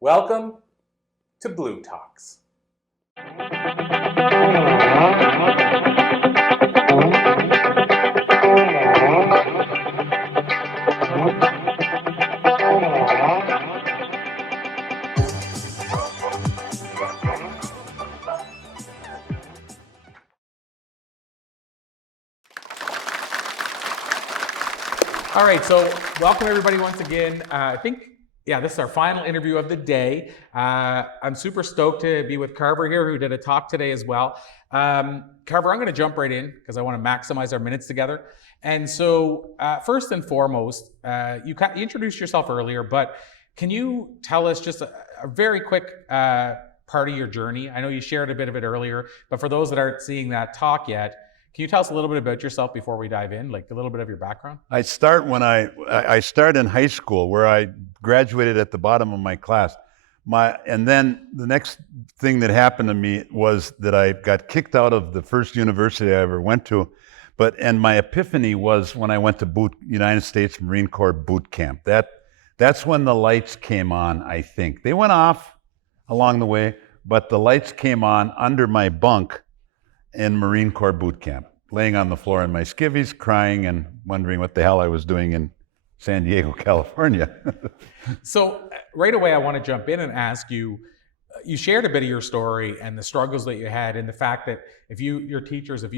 Welcome to Blue Talks. All right, so welcome everybody once again. This is our final interview of the day. I'm super stoked to be with Carver here, who did a talk today as well. Carver, I'm going to jump right in because I want to maximize our minutes together. And so first and foremost, you introduced yourself earlier, but can you tell us just a very quick part of your journey? I know you shared a bit of it earlier, but for those that aren't seeing that talk yet, can you tell us a little bit about yourself before we dive in, like a little bit of your background? I start in high school, where I graduated at the bottom of my class. And then the next thing that happened to me was that I got kicked out of the first university I ever went to. And my epiphany was when I went to United States Marine Corps boot camp. That's when the lights came on, I think. They went off along the way, but the lights came on under my bunk in Marine Corps boot camp, laying on the floor in my skivvies, crying and wondering what the hell I was doing in San Diego, California. So right away, I want to jump in and ask you, you shared a bit of your story and the struggles that you had, and the fact that if you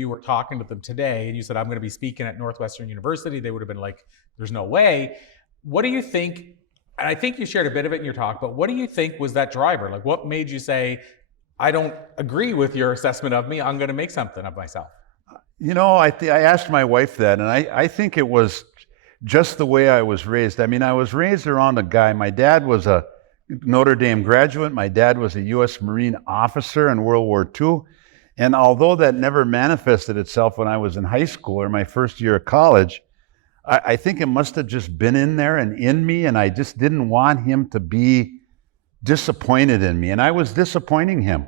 were talking to them today and you said, I'm going to be speaking at Northwestern University, they would have been like, there's no way. What do you think, and I think you shared a bit of it in your talk, but what do you think was that driver? Like, what made you say, I don't agree with your assessment of me, I'm going to make something of myself? You know, I asked my wife that, and I think it was just the way I was raised. I mean, I was raised around a guy. My dad was a Notre Dame graduate. My dad was a U.S. Marine officer in World War II. And although that never manifested itself when I was in high school or my first year of college, I think it must have just been in there and in me, and I just didn't want him to be disappointed in me. And I was disappointing him.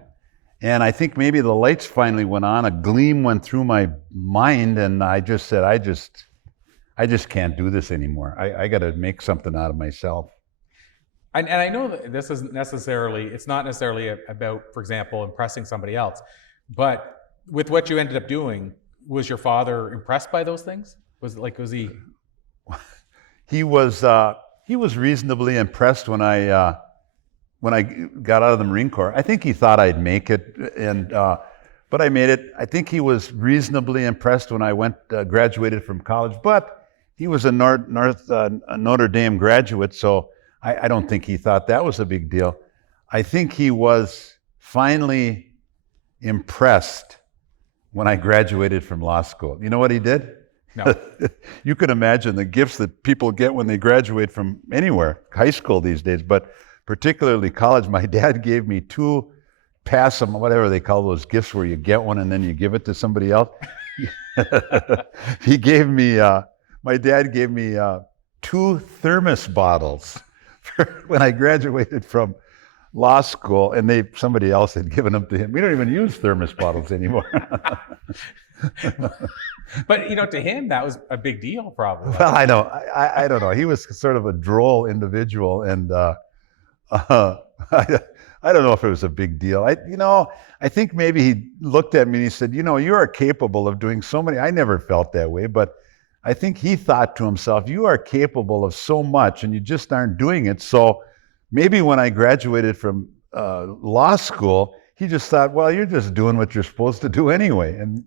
And I think maybe the lights finally went on, a gleam went through my mind, and I just said, I just can't do this anymore. I got to make something out of myself. And I know that it's not necessarily about, for example, impressing somebody else, but with what you ended up doing, was your father impressed by those things? Was he? He was reasonably impressed when I got out of the Marine Corps. I think he thought I'd make it, but I made it. I think he was reasonably impressed when I graduated from college, but he was a Notre Dame graduate, so I don't think he thought that was a big deal. I think he was finally impressed when I graduated from law school. You know what he did? No. You can imagine the gifts that people get when they graduate from anywhere, high school these days, but particularly college. My dad gave me 2 PASM, whatever they call those gifts where you get one and then you give it to somebody else. My dad gave me 2 thermos bottles when I graduated from law school, and somebody else had given them to him. We don't even use thermos bottles anymore. But to him, that was a big deal, probably. Well, I know. I don't know. He was sort of a droll individual, and I don't know if it was a big deal. I think maybe he looked at me and he said, you are capable of doing so many. I never felt that way, but I think he thought to himself, you are capable of so much and you just aren't doing it. So maybe when I graduated from law school, he just thought, well, you're just doing what you're supposed to do anyway. And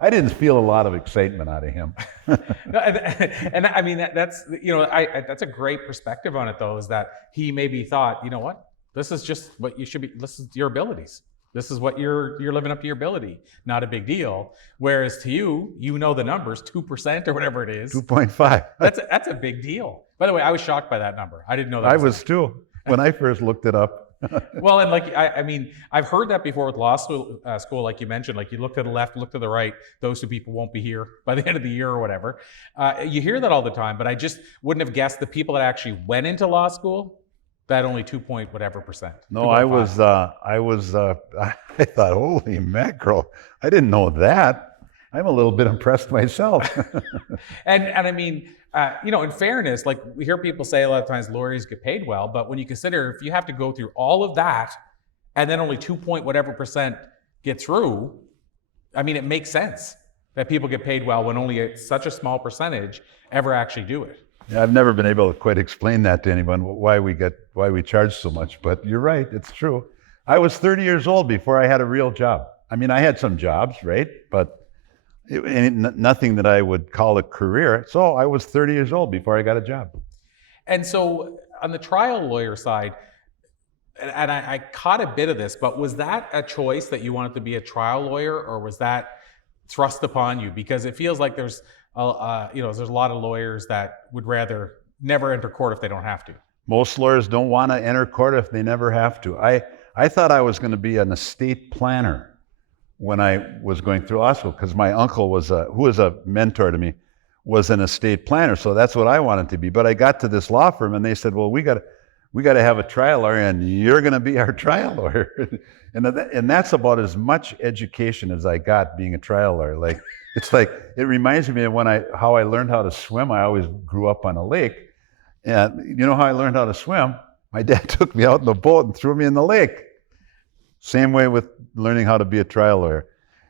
I didn't feel a lot of excitement out of him. and I mean, that's a great perspective on it, though, is that he maybe thought, you know what, this is just what you should be, this is your abilities. This is what you're living up to your ability. Not a big deal. Whereas to you, the numbers, 2% or whatever it is. 2.5. That's a big deal. By the way, I was shocked by that number. I didn't know that. I was too, when I first looked it up. Well, and I've heard that before with law school, like you mentioned, like you look to the left, look to the right, those 2 people won't be here by the end of the year or whatever. You hear that all the time, but I just wouldn't have guessed the people that actually went into law school, that only 2.whatever%. No, I thought, holy mackerel, I didn't know that. I'm a little bit impressed myself. And I mean, in fairness, like we hear people say a lot of times lawyers get paid well, but when you consider if you have to go through all of that and then only 2 point whatever percent get through, I mean, it makes sense that people get paid well when only such a small percentage ever actually do it. Yeah, I've never been able to quite explain that to anyone, why we charge so much, but you're right, it's true. I was 30 years old before I had a real job. I mean, I had some jobs, right? But nothing that I would call a career. So I was 30 years old before I got a job. And so on the trial lawyer side, and I caught a bit of this, but was that a choice that you wanted to be a trial lawyer, or was that thrust upon you? Because it feels like there's a lot of lawyers that would rather never enter court if they don't have to. Most lawyers don't want to enter court if they never have to. I thought I was going to be an estate planner when I was going through law school, because my uncle who was a mentor to me, was an estate planner. So that's what I wanted to be. But I got to this law firm and they said, well, we got to have a trial lawyer, and you're going to be our trial lawyer. and that's about as much education as I got being a trial lawyer. Like, it's like, it reminds me of how I learned how to swim. I always grew up on a lake. And you know how I learned how to swim? My dad took me out in the boat and threw me in the lake. Same way with learning how to be a trial lawyer.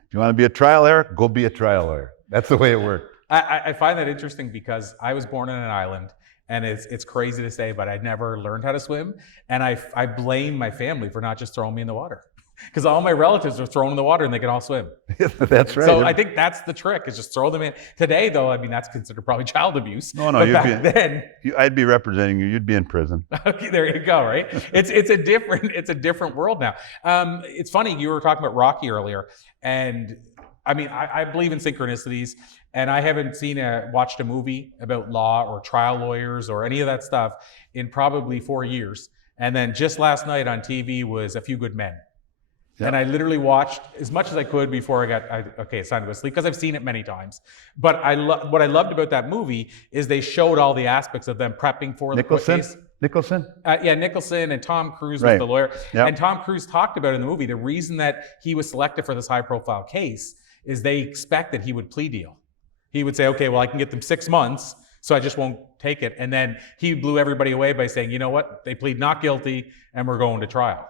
If you want to be a trial lawyer, go be a trial lawyer. That's the way it worked. I find that interesting because I was born on an island, and it's crazy to say, but I never learned how to swim. And I blame my family for not just throwing me in the water, because all my relatives are thrown in the water and they can all swim. That's right. So I think that's the trick, is just throw them in. Today, though, I mean, that's considered probably child abuse. No, but back then, I'd be representing you. You'd be in prison. Okay, there you go. Right? It's a different world now. It's funny, you were talking about Rocky earlier, and I mean, I believe in synchronicities, and I haven't watched a movie about law or trial lawyers or any of that stuff in probably 4 years. And then just last night on TV was A Few Good Men. Yeah. And I literally watched as much as I could before it's time to go to sleep, because I've seen it many times. But what I loved about that movie is they showed all the aspects of them prepping for the court case. Nicholson? Nicholson, and Tom Cruise was the lawyer. Yep. And Tom Cruise talked about in the movie, the reason that he was selected for this high-profile case is they expected he would plea deal. He would say, okay, well, I can get them 6 months, so I just won't take it. And then he blew everybody away by saying, you know what, they plead not guilty, and we're going to trial.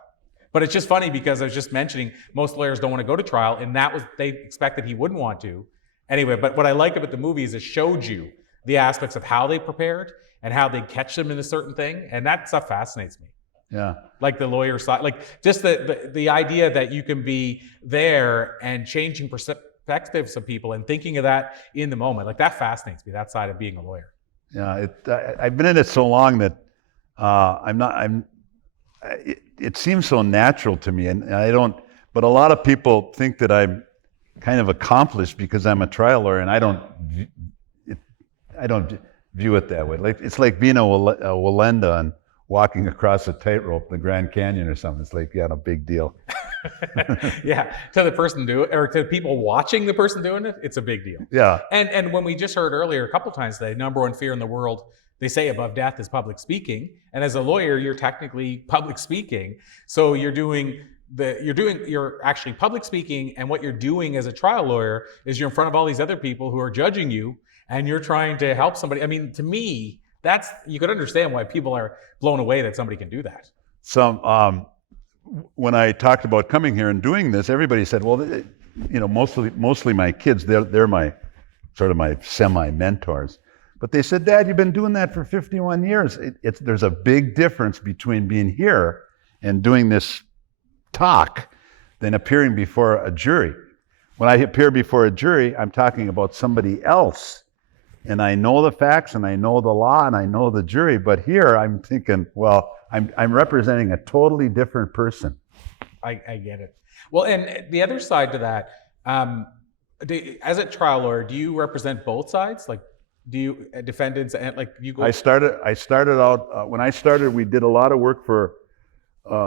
But it's just funny because I was just mentioning most lawyers don't want to go to trial, and they expected he wouldn't want to. Anyway, but what I like about the movie is it showed you the aspects of how they prepared and how they catch them in a certain thing, and that stuff fascinates me. Yeah. Like the lawyer side, like just the idea that you can be there and changing perspectives of people and thinking of that in the moment, like that fascinates me, that side of being a lawyer. Yeah, I've been in it so long that it seems so natural to me, and I don't, but a lot of people think that I'm kind of accomplished because I'm a trial lawyer, and I don't view it that way. Like, it's like being a Walenda and walking across a tightrope, the Grand Canyon or something. It's like, yeah, no big deal. Yeah, to the person doing it, or to people watching the person doing it, it's a big deal. Yeah. And when we just heard earlier a couple times today, number one fear in the world, they say above death, is public speaking. And as a lawyer, you're technically public speaking. So you're actually public speaking, and what you're doing as a trial lawyer is you're in front of all these other people who are judging you, and you're trying to help somebody. I mean, to me, you could understand why people are blown away that somebody can do that. So when I talked about coming here and doing this, everybody said, well, mostly my kids, they're my sort of my semi-mentors. But they said, Dad, you've been doing that for 51 years. There's a big difference between being here and doing this talk than appearing before a jury. When I appear before a jury, I'm talking about somebody else. And I know the facts, and I know the law, and I know the jury. But here I'm thinking, well, I'm representing a totally different person. I get it. Well, and the other side to that, as a trial lawyer, do you represent both sides? Like, do you defendants and like you go? I started out when I started. We did a lot of work for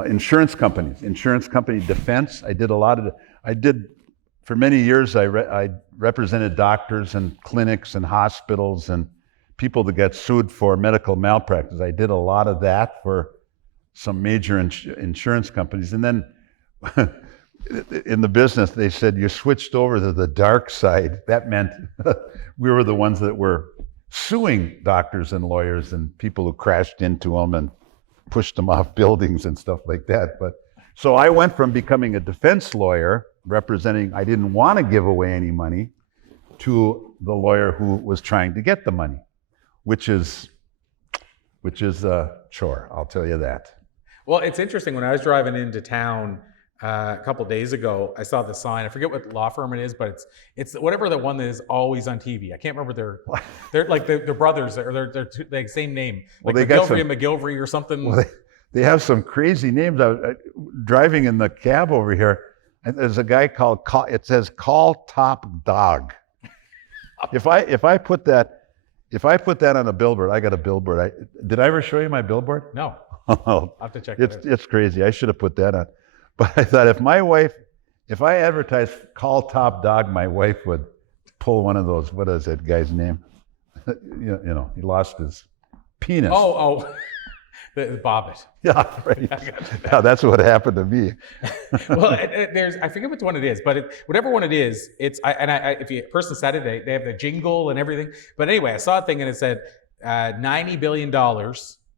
insurance companies, insurance company defense. I did for many years. I represented doctors and clinics and hospitals and people that get sued for medical malpractice. I did a lot of that for some major insurance companies, and then in the business, they said you switched over to the dark side. That meant we were the ones that were suing doctors and lawyers and people who crashed into them and pushed them off buildings and stuff like that. But so I went from becoming a defense lawyer, representing I didn't want to give away any money, to the lawyer who was trying to get the money, which is a chore, I'll tell you that. Well, it's interesting. When I was driving into town a couple days ago, I saw the sign. I forget what law firm it is, but it's whatever the one that is always on TV. I can't remember they're like they're brothers, or they're the same name, like McGilvery and McGilvery or something. Well, they have some crazy names. I was driving in the cab over here, and there's a guy called it says Call Top Dog. If I put that on a billboard, I got a billboard. Did I ever show you my billboard? No. I'll have to check it out. It's crazy. I should have put that on. But I thought if I advertised Call Top Dog, my wife would pull one of those. What is that guy's name? You know, he lost his penis. Oh. The bobbit. Yeah, right. Yeah, that's what happened to me. Well, I forget which one it is, but whatever one it is, if a person said it, they have the jingle and everything. But anyway, I saw a thing and it said $90 billion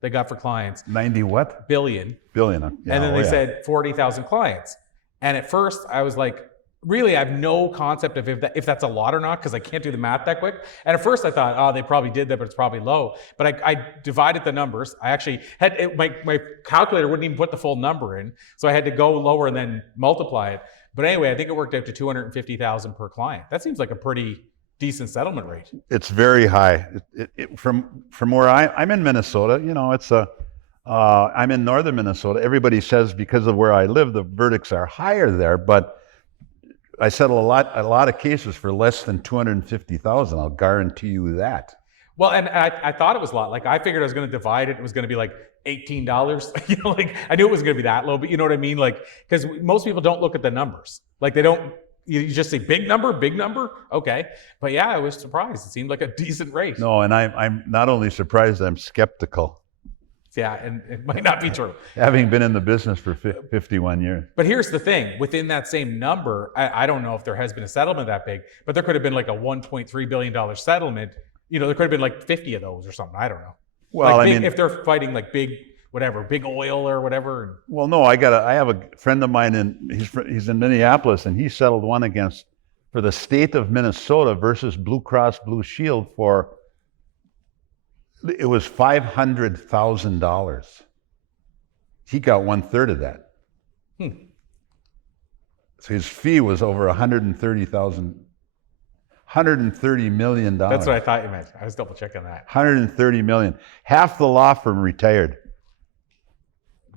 they got for clients. 90 what? Billion. Billion. Yeah, and then they said 40,000 clients. And at first I was like, really, I have no concept of if that's a lot or not, because I can't do the math that quick. And at first I thought, oh, they probably did that, but it's probably low. But I divided the numbers. I actually had, my calculator wouldn't even put the full number in. So I had to go lower and then multiply it. But anyway, I think it worked out to 250,000 per client. That seems like a pretty decent settlement rate. It's very high. From where I'm in Minnesota, you know, I'm in northern Minnesota. Everybody says because of where I live, the verdicts are higher there, but I settle a lot of cases for less than 250,000. I'll guarantee you that. Well, and I thought it was a lot. Like I figured I was going to divide it. It was going to be like $18. You know, like I knew it was going to be that low, but you know what I mean? Like, because most people don't look at the numbers. Like they don't. You just say big number, okay. But yeah, I was surprised. It seemed like a decent rate. No, and I'm not only surprised, I'm skeptical. Yeah, and it might not be true. Having been in the business for 51 years. But here's the thing, within that same number, I don't know if there has been a settlement that big, but there could have been like a $1.3 billion settlement. You know, there could have been like 50 of those or something. I don't know. Well, like I mean, if they're fighting like big oil or whatever. Well, no, I have a friend of mine, he's in Minneapolis, and he settled one for the state of Minnesota versus Blue Cross Blue Shield it was $500,000. He got 1/3 of that. So his fee was over $130 million. That's what I thought you meant. I was double checking that. $130 million. Half the law firm retired.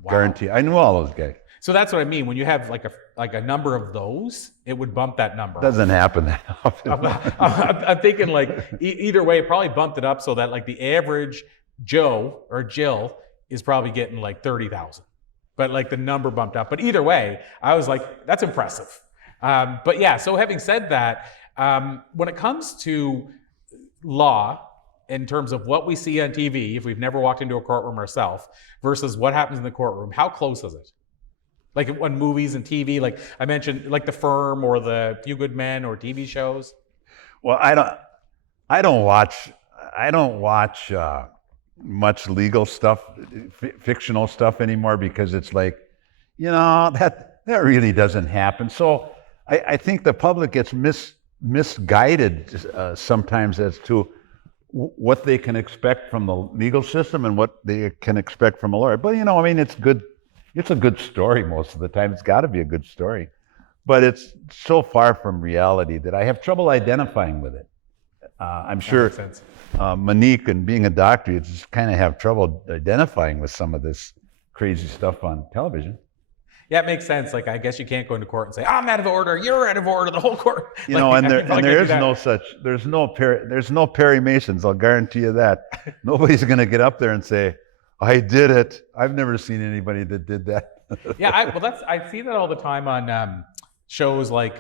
Wow. Guarantee. I knew all those guys. So that's what I mean. When you have like a number of those, it would bump that number. Doesn't happen that often. I'm thinking like either way, it probably bumped it up so that like the average Joe or Jill is probably getting like 30,000, but like the number bumped up. But either way, I was like, that's impressive. But yeah. So having said that, when it comes to law, in terms of what we see on TV, if we've never walked into a courtroom ourselves, versus what happens in the courtroom, how close is it? Like on movies and TV, like I mentioned, like The Firm or The Few Good Men or TV shows. Well, I don't watch much legal stuff, fictional stuff anymore, because it's like, you know, that really doesn't happen. So I think the public gets misguided sometimes as to what they can expect from the legal system and what they can expect from a lawyer. But you know, I mean, it's good. It's a good story most of the time. It's got to be a good story. But it's so far from reality that I have trouble identifying with it. I'm sure Monique, and being a doctor, you just kind of have trouble identifying with some of this crazy stuff on television. Yeah, it makes sense. Like, I guess you can't go into court and say, I'm out of order, you're out of order, the whole court. You know, and there is no such, there's no Perry Masons, I'll guarantee you that. Nobody's going to get up there and say, I did it. I've never seen anybody that did that. Yeah, I see that all the time on shows like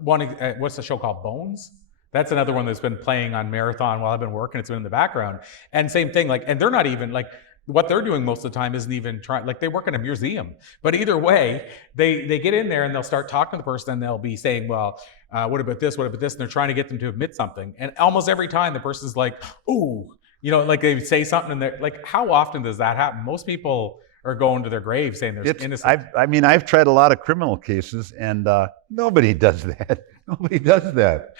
what's the show called, Bones? That's another one that's been playing on Marathon while I've been working. It's been in the background, and same thing. Like, and they're not even like what they're doing most of the time isn't even trying. Like, they work in a museum, but either way, they get in there and they'll start talking to the person, and they'll be saying, well, What about this? What about this? And they're trying to get them to admit something. And almost every time the person's like, ooh, like they say something and they're like, how often does that happen? Most people are going to their grave saying they're innocent. I've tried a lot of criminal cases, and nobody does that. Nobody does that.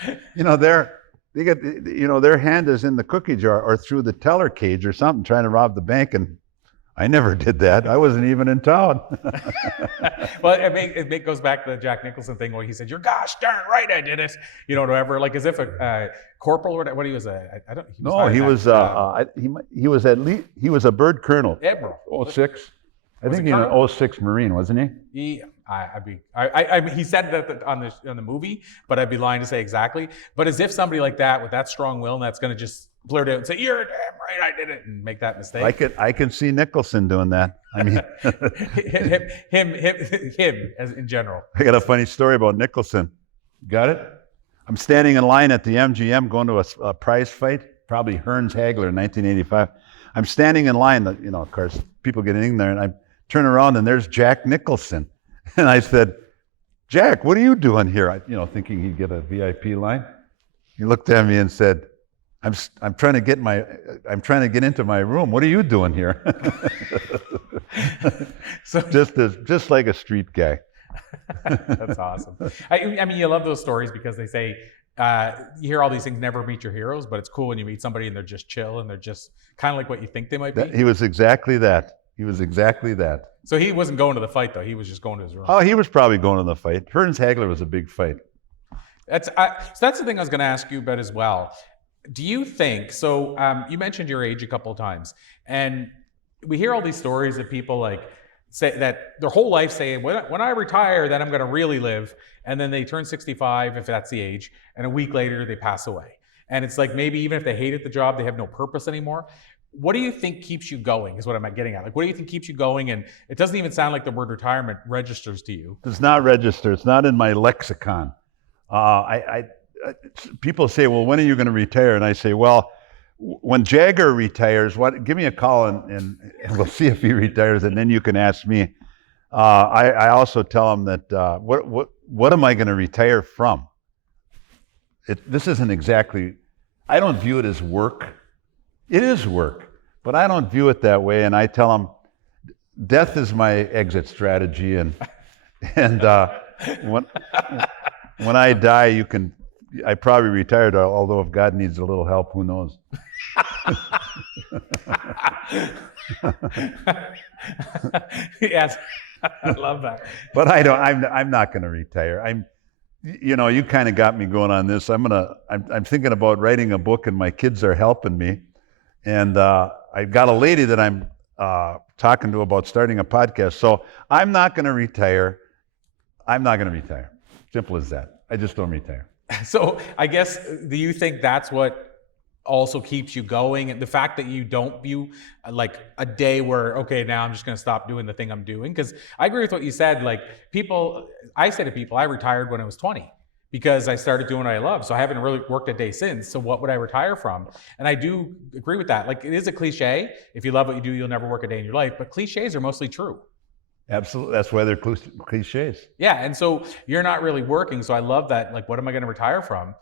They get, their hand is in the cookie jar or through the teller cage or something, trying to rob the bank, and I never did that. I wasn't even in town. Well, it goes back to the Jack Nicholson thing where he said, "You're gosh darn right, I did it." Whatever, like as if a corporal or what he was I don't. He was a bird colonel. Admiral. 06. I think he was an 06 Marine, wasn't he? He said that on the movie, but I'd be lying to say exactly. But as if somebody like that with that strong will, and that's going to just blurt out and say, "You're damn right, I did it," and make that mistake. I can see Nicholson doing that. I mean, him as in general. I got a funny story about Nicholson. Got it? I'm standing in line at the MGM going to a prize fight, probably Hearns Hagler in 1985. I'm standing in line. Of course, people get in there, and I turn around and there's Jack Nicholson. And I said, "Jack, what are you doing here?" Thinking he'd get a VIP line. He looked at me and said, I'm trying to get into my room. What are you doing here?" So just like a street guy. That's awesome. I mean, you love those stories because they say you hear all these things, never meet your heroes, but it's cool when you meet somebody and they're just chill and they're just kind of like what you think they might be. He was exactly that. So he wasn't going to the fight, though. He was just going to his room. Oh, he was probably going to the fight. Hearns Hagler was a big fight. So that's the thing I was going to ask you about as well. Do you think, you mentioned your age a couple of times, and we hear all these stories of people like say that their whole life saying, when I retire, then I'm going to really live. And then they turn 65, if that's the age, and a week later they pass away. And it's like maybe even if they hated the job, they have no purpose anymore. What do you think keeps you going is what I'm getting at. Like, what do you think keeps you going? And it doesn't even sound like the word retirement registers to you. It does not register. It's not in my lexicon. People say, "Well, when are you going to retire?" And I say, "Well, when Jagger retires, give me a call and we'll see if he retires, and then you can ask me." I also tell them that what am I going to retire from? This isn't exactly. I don't view it as work. It is work, but I don't view it that way. And I tell them, death is my exit strategy, and when I die, I probably retired, although if God needs a little help, who knows? Yes, I love that. But I'm not going to retire. You kind of got me going on this. I'm thinking about writing a book, and my kids are helping me. And I got a lady that I'm talking to about starting a podcast. So I'm not going to retire. Simple as that. I just don't retire. So I guess, do you think that's what also keeps you going? And the fact that you don't view like a day where, okay, now I'm just going to stop doing the thing I'm doing? Because I agree with what you said. Like I say to people, I retired when I was 20 because I started doing what I love. So I haven't really worked a day since. So what would I retire from? And I do agree with that. Like, it is a cliche. If you love what you do, you'll never work a day in your life. But cliches are mostly true. Absolutely. That's why they're cliches. Yeah. And so you're not really working. So I love that. Like, what am I going to retire from?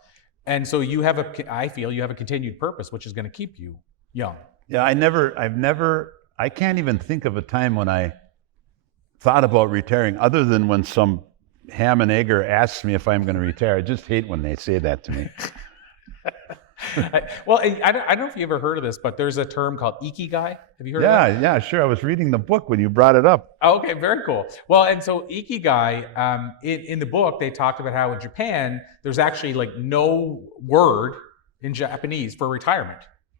And so I feel you have a continued purpose, which is going to keep you young. Yeah. I can't even think of a time when I thought about retiring other than when some ham and egger asks me if I'm going to retire. I just hate when they say that to me. Well, I don't know if you ever heard of this, but there's a term called Ikigai. Have you heard of that? Yeah, sure. I was reading the book when you brought it up. Oh, okay, very cool. Well, and so Ikigai, in the book, they talked about how in Japan, there's actually like no word in Japanese for retirement.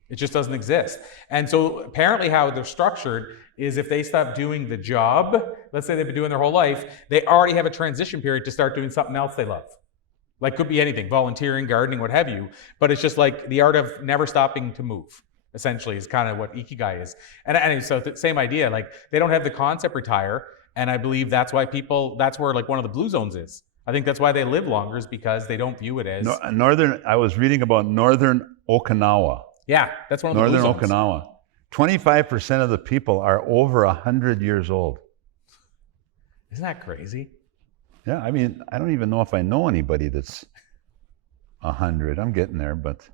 It just doesn't exist. And so apparently how they're structured is if they stop doing the job, let's say they've been doing their whole life, they already have a transition period to start doing something else they love. Like, could be anything, volunteering, gardening, what have you. But it's just like the art of never stopping to move, essentially, is kind of what Ikigai is. And so the same idea, like they don't have the concept retire. And I believe that's why that's where like one of the blue zones is. I think that's why they live longer, is because they don't view it as... I was reading about Northern Okinawa. Yeah, that's one of the blue zones. Northern Okinawa. 25% of the people are over 100 years old. Isn't that crazy? Yeah, I mean, I don't even know if I know anybody that's 100. I'm getting there, but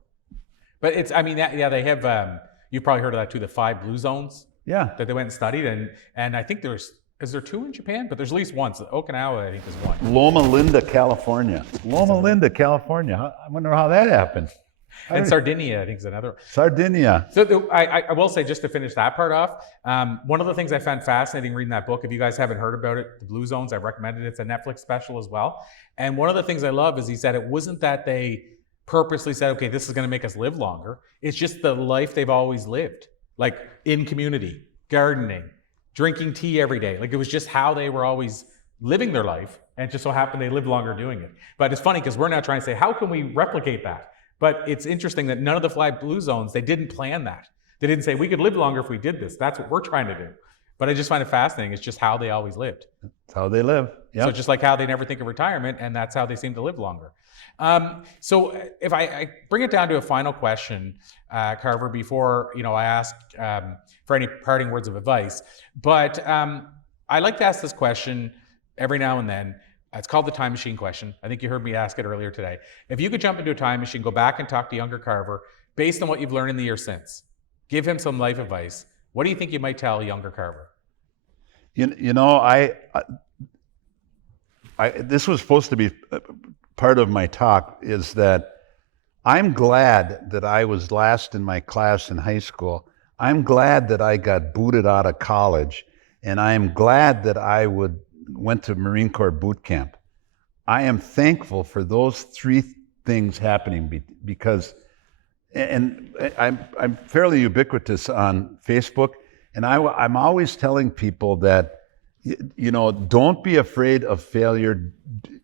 it's, I mean, yeah, they have, you've probably heard of that too, the 5 blue zones yeah. that they went and studied. And I think is there 2 in Japan? But there's at least one. So Okinawa, I think, is one. Loma Linda, California. Loma Linda, California. I wonder how that happened. And Sardinia, I think, is another. Sardinia. So I will say, just to finish that part off, one of the things I found fascinating reading that book, if you guys haven't heard about it, The Blue Zones, I recommend it. It's a Netflix special as well. And one of the things I love is he said it wasn't that they purposely said, okay, this is going to make us live longer. It's just the life they've always lived, like in community, gardening, drinking tea every day. Like it was just how they were always living their life. And it just so happened they lived longer doing it. But it's funny because we're now trying to say, how can we replicate that? But it's interesting that none of the 5 blue zones, they didn't plan that. They didn't say, we could live longer if we did this. That's what we're trying to do. But I just find it fascinating. It's just how they always lived. That's how they live. Yep. So just like how they never think of retirement, and that's how they seem to live longer. So if I bring it down to a final question, Carver, before I ask for any parting words of advice, but I like to ask this question every now and then. It's called the time machine question. I think you heard me ask it earlier today. If you could jump into a time machine, go back and talk to younger Carver, based on what you've learned in the year since, give him some life advice, what do you think you might tell younger Carver? This was supposed to be part of my talk, is that I'm glad that I was last in my class in high school. I'm glad that I got booted out of college, and I am glad that I went to Marine Corps boot camp. I am thankful for those 3 things happening because, and I'm fairly ubiquitous on Facebook, and I'm always telling people that, don't be afraid of failure.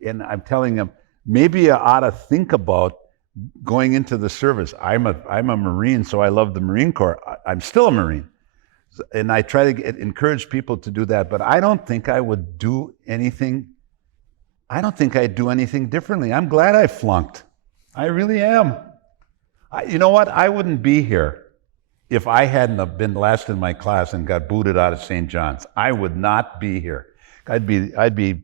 And I'm telling them, maybe you ought to think about going into the service. I'm a Marine, so I love the Marine Corps. I'm still a Marine. And I try to encourage people to do that, but I don't think I would do anything. I don't think I'd do anything differently. I'm glad I flunked. I really am. You know what? I wouldn't be here if I hadn't have been last in my class and got booted out of St. John's. I would not be here. I'd be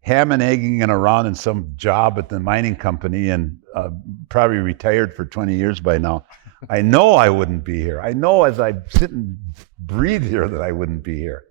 ham and egging and around in some job at the mining company and probably retired for 20 years by now. I know I wouldn't be here. I know as I sit and breathe here that I wouldn't be here.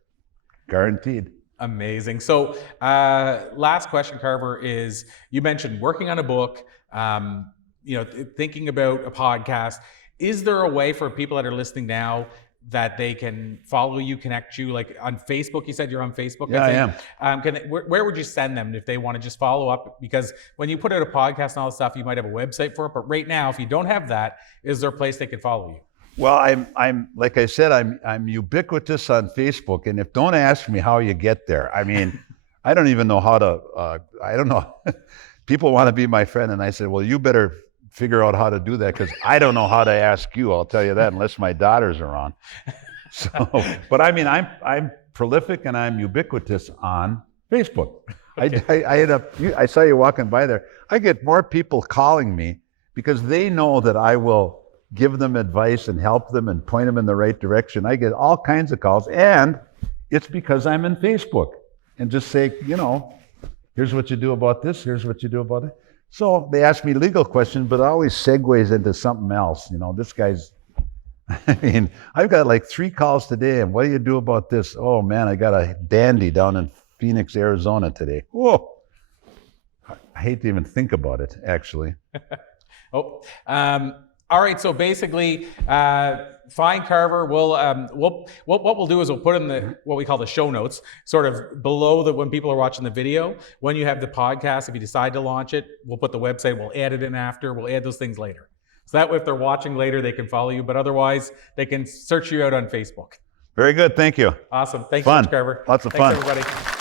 Guaranteed. Amazing. So last question, Carver, is you mentioned working on a book, thinking about a podcast. Is there a way for people that are listening now that they can follow you, connect you, like on Facebook? You said you're on Facebook. Yeah, I am. Where would you send them if they want to just follow up? Because when you put out a podcast and all this stuff, you might have a website for it. But right now, if you don't have that, is there a place they could follow you? Well, I'm like I said, I'm ubiquitous on Facebook, and don't ask me how you get there. I mean, I don't even know how to. I don't know. People want to be my friend, and I said, well, you better figure out how to do that because I don't know how to ask you. I'll tell you that, unless my daughters are on. So, but I mean, I'm prolific and I'm ubiquitous on Facebook. Okay. I saw you walking by there. I get more people calling me because they know that I will give them advice and help them and point them in the right direction. I get all kinds of calls, and it's because I'm in Facebook and just say, here's what you do about this, here's what you do about it. So they ask me legal questions, but it always segues into something else. This guy's, I've got like 3 calls today, and what do you do about this? Oh man, I got a dandy down in Phoenix, Arizona today. Whoa. I hate to even think about it, actually. All right, so basically, find Carver. What we'll do is we'll put in what we call the show notes, sort of below when people are watching the video. When you have the podcast, if you decide to launch it, we'll put the website. We'll add it in after. We'll add those things later. So that way, if they're watching later, they can follow you. But otherwise, they can search you out on Facebook. Very good. Thank you. Awesome. Thanks so much, Carver. Lots of Thanks, fun. everybody.